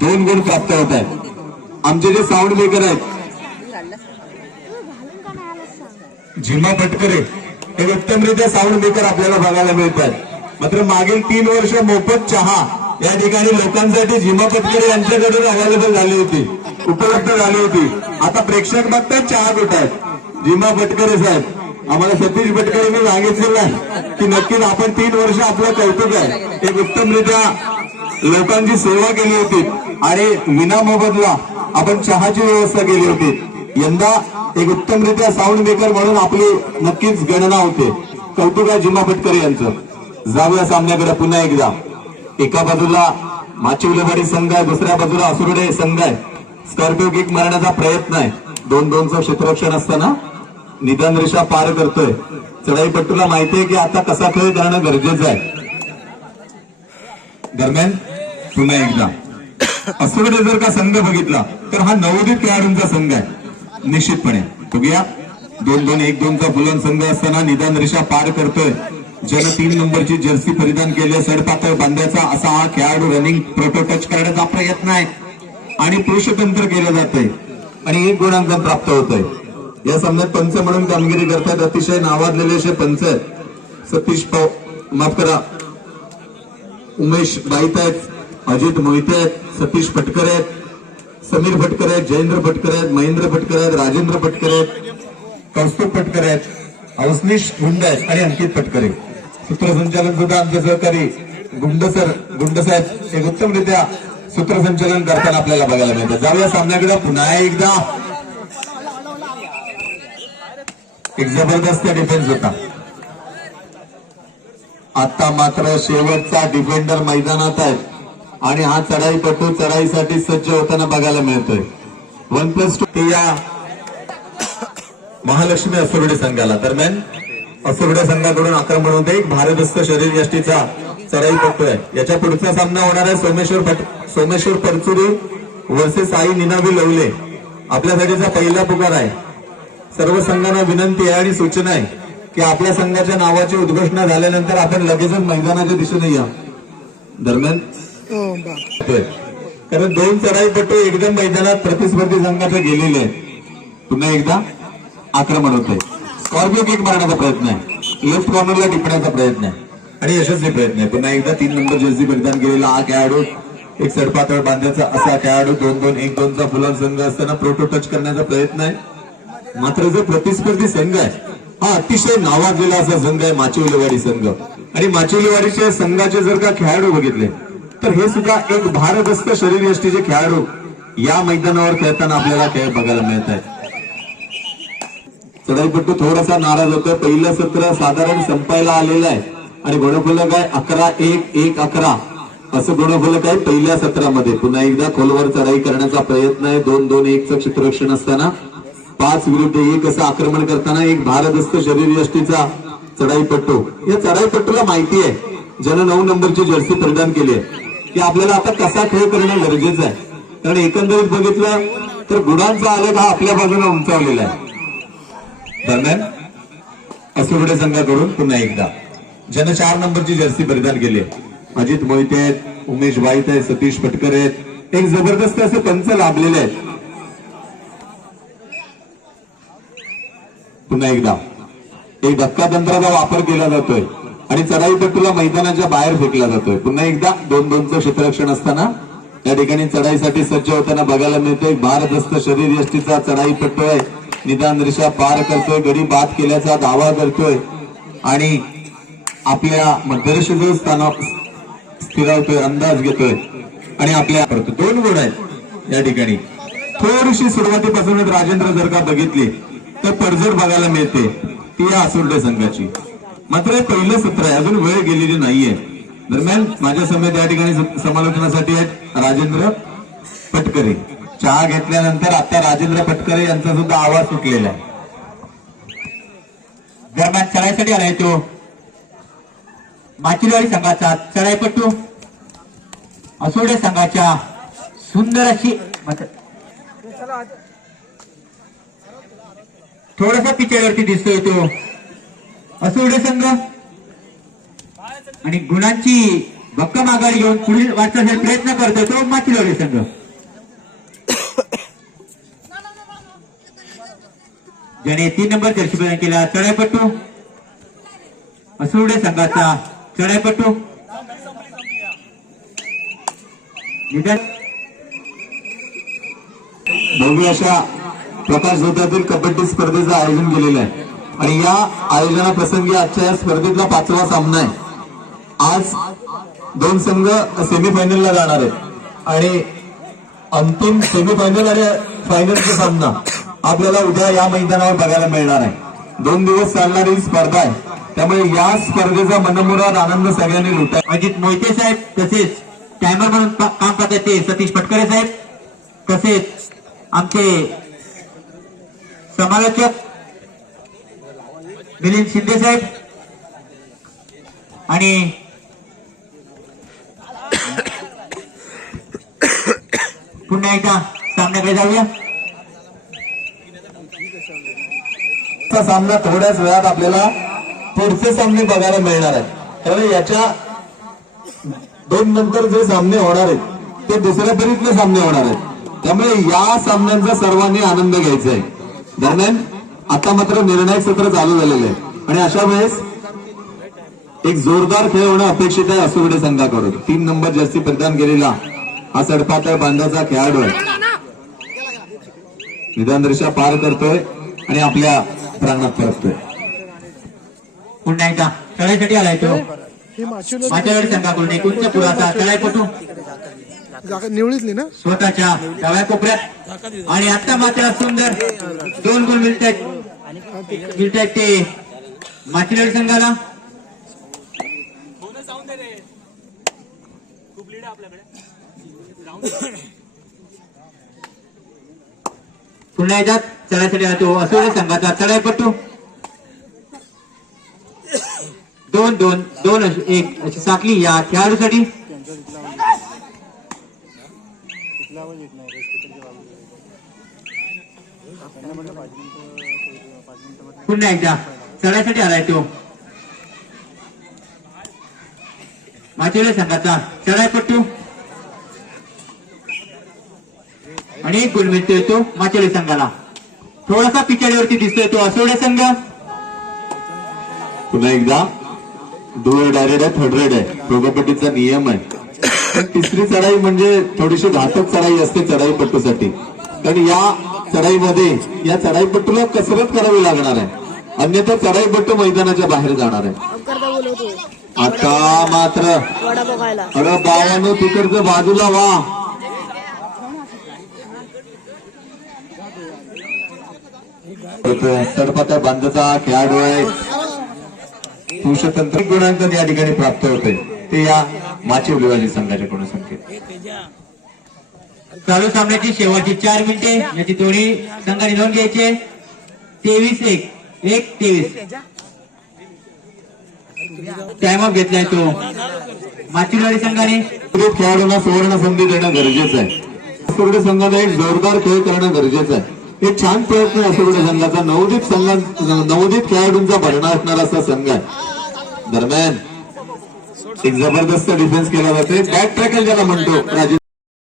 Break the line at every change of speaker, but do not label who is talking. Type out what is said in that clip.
दोन गुण प्राप्त होत आहेत. आमचे जे साऊंड मेकर आहेत. झिमा भटकरे हे उत्तमरित्या साऊंड मेकर आपल्याला बघायला मिळतात मात्र मागील तीन वर्ष मोफत चहा या ठिकाणी लोकांसाठी झिमा पटकरे यांच्याकडून अवेलेबल झाली होती. उपलब्ध झाली होती. आता प्रेक्षक बघतात चहा कुठे आहेत झिमा भटकरे साहेब आम्हाला सतीश पटकरेंनी सांगितलेलं आहे की नक्कीच आपण तीन वर्ष आपलं कौतुक आहे. एक उत्तमरित्या लोकांची सेवा केली होती. आणि विना मोबदला आपण चहाची व्यवस्था केली होती. यंदा एक उत्तमरित्या साऊंड मेकर म्हणून आपली नक्कीच गणना होते. कौतुक आहे जिमा पटकरी यांचं. जाऊया सामन्याकडे पुन्हा एकदा. एका बाजूला माचिवलेवाडी संघ आहे दुसऱ्या बाजूला असुरडे संघ आहे. स्कॉर्पिओ किक मारण्याचा प्रयत्न आहे. दोन दोनचं क्षेत्ररक्षण असताना निदान रेषा पार करतोय. चढाईपट्टूला माहितीये की आता कसा खेळ करणं गरजेचं आहे. दरम्यान पुन्हा एकदा. असुरडे जर का संघ बघितला तर हा नवोदित खेळाडूंचा संघ आहे निश्चितपणे. बघूया. दोन दोन एक दोनचा फुलन संघ असताना निदान रेषा पार करतोय. ज्यानं तीन नंबरची जर्सी परिधान केली सडपातळ बांधायचा असा हा खेळाडू रनिंग प्रोटो टच करण्याचा प्रयत्न आहे. आणि पुरुषतंत्र केलं जातंय. आणि एक गुणांकन प्राप्त होतंय. या सामन्यात पंच म्हणून कामगिरी करतात अतिशय नावाजलेले असे पंच सतीश पाव माफ करा. उमेश बाईत आहेत. अजित मोहिते आहेत सतीश फटकर आहेत समीर फटकर आहेत जयेंद्र फटकर आहेत महेंद्र फटकर आहेत राजेंद्र फटकर आहेत कौस्तुभ फटकर आहेत अवसनीश गुंड आहेत आणि अंकित फटकरे सूत्रसंचालन सुद्धा आमचे सहकारी गुंड सर गुंड साहेब एक उत्तमरित्या सूत्रसंचालन करताना आपल्याला बघायला मिळतं. जाऊया सामन्याकडे पुन्हा एकदा. एक जबरदस्त डिफेन्स होता. आता मात्र शेवटचा डिफेंडर मैदानात आहे. आणि हा चढाईपटू चढाईसाठी सज्ज होताना बघायला मिळतोय. वन प्लस टू या महालक्ष्मी असुरडे संघाला. दरम्यान असुरडे संघाकडून आक्रमण होते एक भारदस्त शरीर यष्टीचा चढाईपटू आहे. याच्या पुढचा सामना होणार आहे सोमेश्वर पट सोमेश्वर परचुरी वर्सेस आई निनावी लवले. आपल्यासाठीचा पहिला पुकार आहे. सर्व संघांना विनंती आहे आणि सूचना आहे की आपल्या संघाच्या नावाची उद्घोषणा झाल्यानंतर आपण लगेचच मैदानाच्या दिशेने या. दरम्यान हो, कारण दोन चढाईपटू एकदम मैदानात प्रतिस्पर्धी संघाचे गेलेले आहेत. पुन्हा एकदा आक्रमण होतंय. स्कॉर्पिओ किक मारण्याचा प्रयत्न आहे. लेफ्ट कॉर्नरला टिपण्याचा प्रयत्न आहे. आणि यशस्वी प्रयत्न आहे. पुन्हा एकदा तीन नंबर जर्सी परिधान केलेला हा खेळाडू एक सडपातळ बांधायचा असा खेळाडू दोन दोन एक दोनचा फुलार संघ असताना प्रोटो टच करण्याचा प्रयत्न आहे. मात्र जो प्रतिस्पर्धी संघ आहे हा अतिशय नावाजलेला असा संघ आहे माचिवलेवाडी संघ. आणि माचिवलेवाडीच्या संघाचे जर का खेळाडू बघितले तर हे सुद्धा एक भारदस्त शरीर यष्टीचे खेळाडू या मैदानावर खेळताना आपल्याला खेळ बघायला मिळत आहे चढाईपट्टू थोडासा नाराज होतोय. पहिलं सत्र साधारण संपायला आलेलं आहे. आणि गुणफलक आहे अकरा एक एक अकरा. असं गुणफलक आहे पहिल्या सत्रामध्ये. पुन्हा एकदा खोलवर चढाई करण्याचा प्रयत्न आहे. दोन दोन एकचं क्षेत्ररक्षण असताना. पाच विरुद्ध एक असं आक्रमण करताना एक भारदस्त शरीर यष्टीचा चढाईपट्टू. या चढाईपट्टूला माहिती आहे. ज्यानं नऊ नंबरची जर्सी परिधान केली आहे. की आपल्याला आता कसा खेळ करणं गरजेचं आहे. कारण एकंदरीत बघितलं तर गुणांचा आलेख हा आपल्या बाजूने उंचावलेला आहे. दरम्यान असुरडे संघाकडून पुन्हा एकदा. ज्यानं चार नंबरची जर्सी परिधान केली आहे. अजित मोहिते आहेत उमेश वाईत आहेत सतीश पटकर आहेत. एक जबरदस्त असे पंच लाभलेले आहेत. पुन्हा एकदा. एक धक्का तंत्राचा वापर केला जातोय. आणि चढाईपट्टूला मैदानाच्या बाहेर फेकला जातोय. पुन्हा एकदा दोन दोनचं क्षेत्ररक्षण असताना या ठिकाणी चढाईसाठी सज्ज होताना बघायला मिळतोय. भारदस्त शरीर यष्टीचा चढाईपट्टू आहे निदान रिषा पार करतोय. गडी बाद केल्याचा दावा करतोय. आणि आपल्या मध्यरेषेचं स्थाना स्थिरावतोय अंदाज घेतोय. आणि आपल्या करतो दोन गुण आहेत या ठिकाणी. थोडीशी सुरुवातीपासूनच राजेंद्र जर का बघितली तर पडझड बघायला मिळते. ती या आसुर्डे संघाची. मात्र हे पहिलं सत्र आहे. अजून वेळ गेलेली नाहीये. दरम्यान माझ्या समेत या ठिकाणी समालोचनासाठी आहेत राजेंद्र पटकरे. चहा घेतल्यानंतर आता राजेंद्र पटकरे यांचा सुद्धा आवाज सुटलेला आहे.
दरम्यान चढाईसाठी आलाय तो. माचिलवाडी संघाचा चढाईपट्टू असोडे संघाच्या सुंदर अशी थोडासा पिचेवरती दिसतोय तो. असोडे संघ आणि गुणांची भक्कम आघाडी घेऊन पुढील वाटचालीसाठी प्रयत्न करतो तो माचिलवाडी संघ. ज्याने तीन नंबर जर्सी केला चढाईपट्टू असुर्डे संघाचा चढाईपट्टू निधन
भव्य अशा प्रकाश झोत्यातील कबड्डी स्पर्धेचं आयोजन केलेलं आहे. आणि या आयोजनाप्रसंगी आजच्या या स्पर्धेतला पाचवा सामना आहे. आज दोन संघ सेमीफायनलला जाणार आहेत. आणि अंतिम सेमीफायनल आणि फायनलचा सामना आपल्याला उद्या या मैदानावर बघायला मिळणार आहे. दोन दिवस चालणारी ही स्पर्धा आहे. त्यामुळे या स्पर्धेचा मनमुराद आनंद सगळ्यांनी लुटा
अजित मोहिते साहेब तसेच टायमर म्हणून काम करतात ते सतीश पटकरे साहेब तसेच आमचे समालोचक मिलिंद शिंदे साहेब आणि पुन्हा एकदा सामन्याकडे जाऊया.
सामना थोड्याच वेळात आपल्याला पुढचे सामने बघायला मिळणार आहे त्यामुळे याच्या दोन नंतर जे सामने होणार आहेत ते दुसऱ्या फेरीतले सामने होणार आहेत. त्यामुळे या सामन्यांचा सर्वांनी आनंद घ्यायचा आहे. दरम्यान आता मात्र निर्णायक सत्र चालू झालेलं आहे आणि अशा वेळेस एक जोरदार खेळ होणं अपेक्षित आहे असुर्डे संघाकडून तीन नंबर जर्सी प्रदान केलेला हा सडपातळ बांधाचा खेळाडू आहे. निदान रेषा पार करतोय आणि आपल्या प्रांगणात परततोय.
पुन्हा एकदा चढाईसाठी आलाय तो.
ही
माझ्याकडे संघाकडून एक उंच पुराचा चढाईपटू
जागा निवळीतली ना?
स्वतःच्या डाव्या कोपऱ्यात. आणि आता मात्र सुंदर दोन गोल मिळत आहेत मिळत आहेत ते. माचिलवाडी संघाला. पुन्हा एकदा चढाईसाठी आला तो असोडे संघाचा. चढाईपट्टू दोन दोन दोन अशी- एक अशी साखली या खेळाडूसाठी. पुन्हा एकदा. चढाईसाठी आलाय तो. माचेले संघाचा. चढाईपट्टू आणि एक गुण येतो तो माचेले संघाला. थोडासा पिछाडीवरती दिसतोय तो असोड्या संघ.
पुन्हा एकदा. डुअर डायरेक्ट आहे थर्ड रेड आहे. प्रोगपट्टीचा नियम आहे. तिसरी चढाई म्हणजे थोडीशी घातक चढाई असते चढाई पट्टूसाठी. कारण या चढाईमध्ये या चढाईपट्टूला कसरत करावी लागणार आहे. अन्यथा चढाईपट्टू मैदानाच्या बाहेर जाणार आहे. आता मात्र अगं बावानो तिकडचं बाजूला वा. तडपात्या बांधचा खेळाडू आहे. पुरुषतंत्र गुणांक या ठिकाणी प्राप्त होते ते या माची उलिवाली संघाच्याकडून संकेत
चालू सामन्याची शेवटची चार मिनिटे याची दोन्ही संघाने नोंद घ्यायचे तेवीस एक. एक तेवीस टाइम ऑफ घेतलाय तो. माचीवाडी संघाने.
खेळाडूंना सुवर्ण संधी देणं गरजेचं आहे. सुरत संघाने एक जोरदार खेळ करणं गरजेचं आहे. एक छान प्रयत्न आहे सुरत संघाचा. नवोदित संघ नवोदित खेळाडूंचा भरणा असणारा असा संघ आहे. दरम्यान एक जबरदस्त डिफेन्स केला जाते बॅक ट्रॅकल ज्याला म्हणतो राजीव